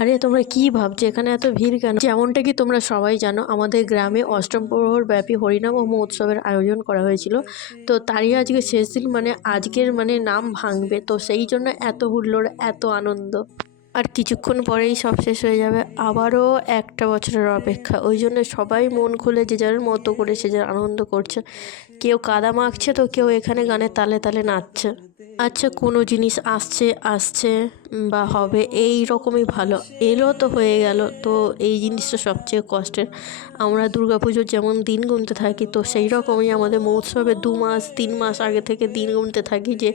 আরে তোমরা কি ভাবছ? এখানে এত ভিড় কেন? যেমনটা কি তোমরা সবাই জানো, আমাদের গ্রামে অষ্টম প্রহর ব্যাপী হরিনাম ও মহোৎসবের আয়োজন করা হয়েছিল। তো তারই আজকে শেষ দিন মানে আজকের মানে নাম ভাঙবে। তো সেই জন্য এত হুল্লোড়, এত আনন্দ। আর কিছুক্ষণ পরেই সব শেষ হয়ে যাবে। আবারও একটা বছরের অপেক্ষা। ওই জন্য সবাই মন খুলে যে যার মতো করে সে যার আনন্দ করছে। কেউ কাদা মাখছে তো কেউ এখানে গানে তালে তালে নাচছে। আচ্ছা কোনো জিনিস আসছে আসছে বা হবে এই রকমই ভালো। এলো তো হয়ে গেল। তো এই জিনিসটা সবচেয়ে কষ্টের। আমরা দুর্গা পুজোর যেমন দিন গুনতে থাকি, তো সেই রকমই আমাদের মহোৎসবের দু মাস, তিন মাস আগে থেকে দিন গুনতে থাকি যে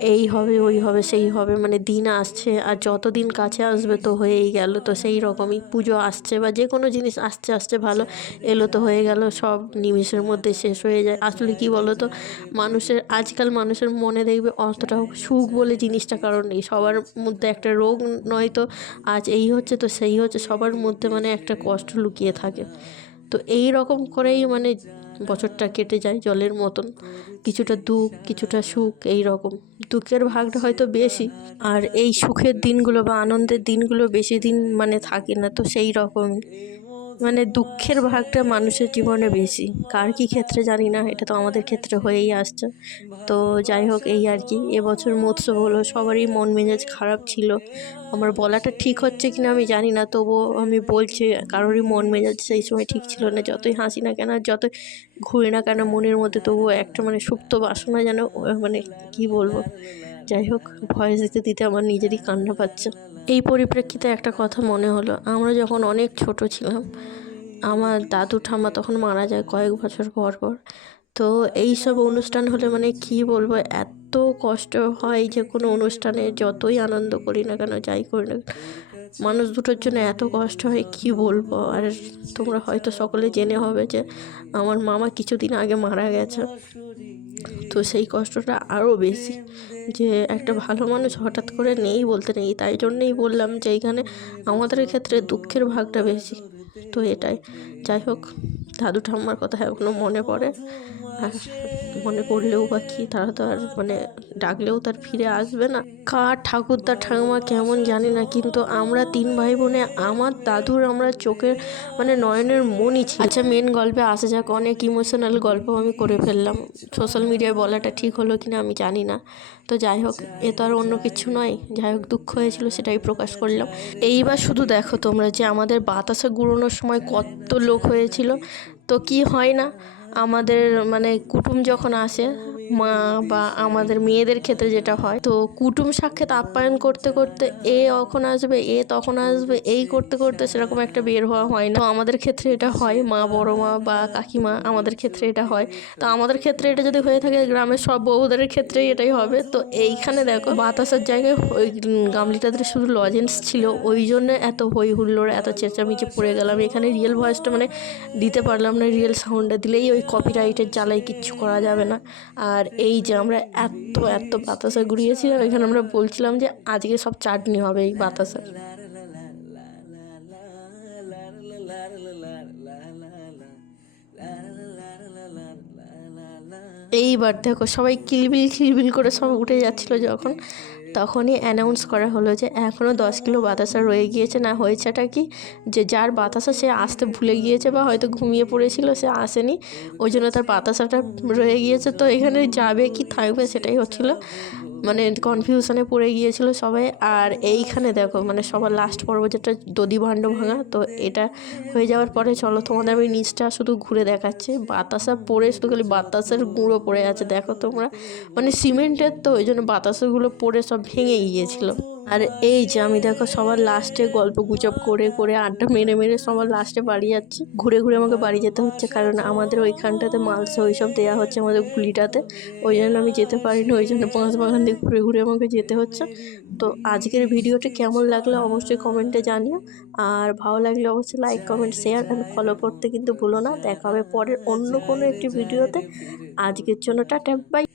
এই হবে, ওই হবে, সেই হবে মানে দিন আসছে আর যত দিন কাছে আসবে তো হয়েই গেল। তো সেই রকমই পুজো আসছে বা যে কোনো জিনিস আসছে আসছে ভালো, এলো তো হয়ে গেল, সব নিমিষের মধ্যে শেষ হয়ে যায়। আসলে কি বলো তো মানুষের, আজকাল মানুষের মনে দেখবে অতটা সুখ বলে জিনিসটা, কারণ নেই সবার মধ্যে একটা রোগ নয় তো, আজ এই হচ্ছে তো সেই হচ্ছে, সবার মধ্যে মানে একটা কষ্ট লুকিয়ে থাকে। তো এই রকম করেই মানে বছরটা কেটে যায় জলের মতন। কিছুটা দুঃখ, কিছুটা সুখ, এই রকম। দুঃখের ভাগটা হয়তো বেশি। আর এই সুখের দিনগুলো বা আনন্দের দিনগুলো বেশি দিন মানে থাকে না, তো সেই রকমই। মানে দুঃখের ভাগটা মানুষের জীবনে বেশি। কার কী ক্ষেত্রে জানি না, এটা তো আমাদের ক্ষেত্রে হয়েই আসছে। তো যাই হোক, এই আর কি। এবছর মৎস্য হলো, সবারই মন মেজাজ খারাপ ছিল। আমার বলাটা ঠিক হচ্ছে কিনা আমি জানি না, তবুও আমি বলছি, কারোরই মন মেজাজ সেই সময় ঠিক ছিল না। যতই হাসি না কেন, যতই ঘুরে না কেন মনের মধ্যে, তবুও একটা মানে সুপ্ত বাসনা যেন মানে কি বলব? যাই হোক ভয়েস দিতে দিতে আমার নিজেরই কান্না পাচ্ছে। এই পরিপ্রেক্ষিতে একটা কথা মনে হলো। আমরা যখন অনেক ছোট ছিলাম, আমার দাদু ঠাম্মা তখন মারা যায় কয়েক বছর পর পর। তো এই সব অনুষ্ঠান হলে মানে কি বলব, এত কষ্ট হয় যে কোনো অনুষ্ঠানে যতই আনন্দ করি না কেন, যাই করি না মানুষ দুটোর জন্য এত কষ্ট হয়, কি বলব? আর তোমরা হয়তো সকলে জেনে হবে যে আমার মামা কিছুদিন আগে মারা গেছে। তো সেই কষ্টটা আরও বেশি যে একটা ভালো মানুষ হঠাৎ করে নেই বলতে নেই, তাই জন্যেই বললাম যে এইখানে আমাদের ক্ষেত্রে দুঃখের ভাগটা বেশি। তো এটাই। যাই হোক, দাদু ঠাম্মার কথা এখনও মনে পড়ে। আর মনে পড়লেও বা কি, তারা তো আর মানে ডাকলেও তার ফিরে আসবে না। কার ঠাকুরদা ঠাকুমা কেমন জানি না, কিন্তু আমরা তিন ভাই বোনে আমার দাদুর আমরা চোখের মানে নয়নের মনই ছিল আচ্ছা মেন গল্পে আসা যাক, অনেক ইমোশনাল গল্প আমি করে ফেললাম। সোশ্যাল মিডিয়ায় বলাটা ঠিক হলো কিনা আমি জানি না। তো যাই হোক, এ তো আর অন্য কিছু নয়। যাই হোক, দুঃখ হয়েছিল সেটাই প্রকাশ করলাম। এইবার শুধু দেখো তোমরা যে আমাদের বাতাসে গুঁড়োনোর সময় কত লোক হয়েছিল তো কি হয় না আমাদের মানে কুটুম যখন আসে মা বা আমাদের মেয়েদের ক্ষেত্রে যেটা হয় তো কুটুম সাক্ষাৎ আপ্যায়ন করতে করতে এ কখন আসবে এ তখন আসবে এই করতে করতে সেরকম একটা বের হওয়া হয় না। তো আমাদের ক্ষেত্রে এটা হয় মা বড় মা বা কাকিমা আমাদের ক্ষেত্রে এটা হয়। তো আমাদের ক্ষেত্রে এটা যদি হয়ে থাকে গ্রামের সব বউদের ক্ষেত্রেই এটাই হবে। তো এইখানে দেখো বাতাসের জায়গায় ওই গামলিটাতে শুধু লজেন্স ছিল ওই জন্য এত হই হুল্লোড় এত চেঁচামেচি পড়ে গেলাম। এখানে রিয়েল ভয়েসটা মানে দিতে পারলাম না রিয়েল সাউন্ডটা দিলেই ওই কপিরাইটের জ্বালায় কিচ্ছু করা যাবে না। আর এই যে আমরা এত এত বাতাসা ঘুরিয়েছিলাম, এখানে আমরা বলছিলাম যে আজকে সব চাটনি হবে এই বাতাসা এইবার দেখো সবাই কিলবিল কিলবিল করে সব উঠে যাচ্ছিল যখন। তখনই অ্যানাউন্স করা হলো যে এখনও দশ কিলো বাতাসা রয়ে গিয়েছে। না, হয়েছেটা কি? যে যার বাতাসা সে আসতে ভুলে গিয়েছে বা হয়তো ঘুমিয়ে পড়েছিল, সে আসেনি। ওই জন্য তার বাতাসাটা রয়ে গিয়েছে। তো এখানে যাবে কি থাকবে সেটাই হচ্ছিল। মানে কনফিউশনে পড়ে গিয়েছিল সবাই। আর এইখানে দেখো মানে সবার লাস্ট পর্ব যেটা দদি ভাণ্ড ভাঙা, তো এটা হয়ে যাওয়ার পরে চলো তোমাদের আমি নিচটা শুধু ঘুরে দেখাচ্ছি। বাতাসা পড়ে শুধু খালি বাতাসের গুঁড়ো পড়ে আছে। দেখো তোমরা মানে সিমেন্টের তো ওই জন্য বাতাসাগুলো পড়ে সব ভেঙে গিয়েছিল। আর এই যে আমি দেখো সবার লাস্টে গল্প গুজব করে করে, আড্ডা মেরে মেরে সবার লাস্টে বাড়ি যাচ্ছি। ঘুরে ঘুরে আমাকে বাড়ি যেতে হচ্ছে, কারণ আমাদের ওইখানটাতে মালসা ওইসব দেওয়া হচ্ছে আমাদের গুলিটাতে। ওই জন্য আমি যেতে পারিনি, ওই জন্য পাঁচ বাগান দিয়ে ঘুরে ঘুরে আমাকে যেতে হচ্ছে। তো আজকের ভিডিওটা কেমন লাগল অবশ্যই কমেন্টে জানিও। আর ভালো লাগলে অবশ্যই like comment share and follow করতে কিন্তু ভুলো না। দেখা হবে পরের অন্য কোনো একটি ভিডিওতে। আজকের জন্য টাটা বাই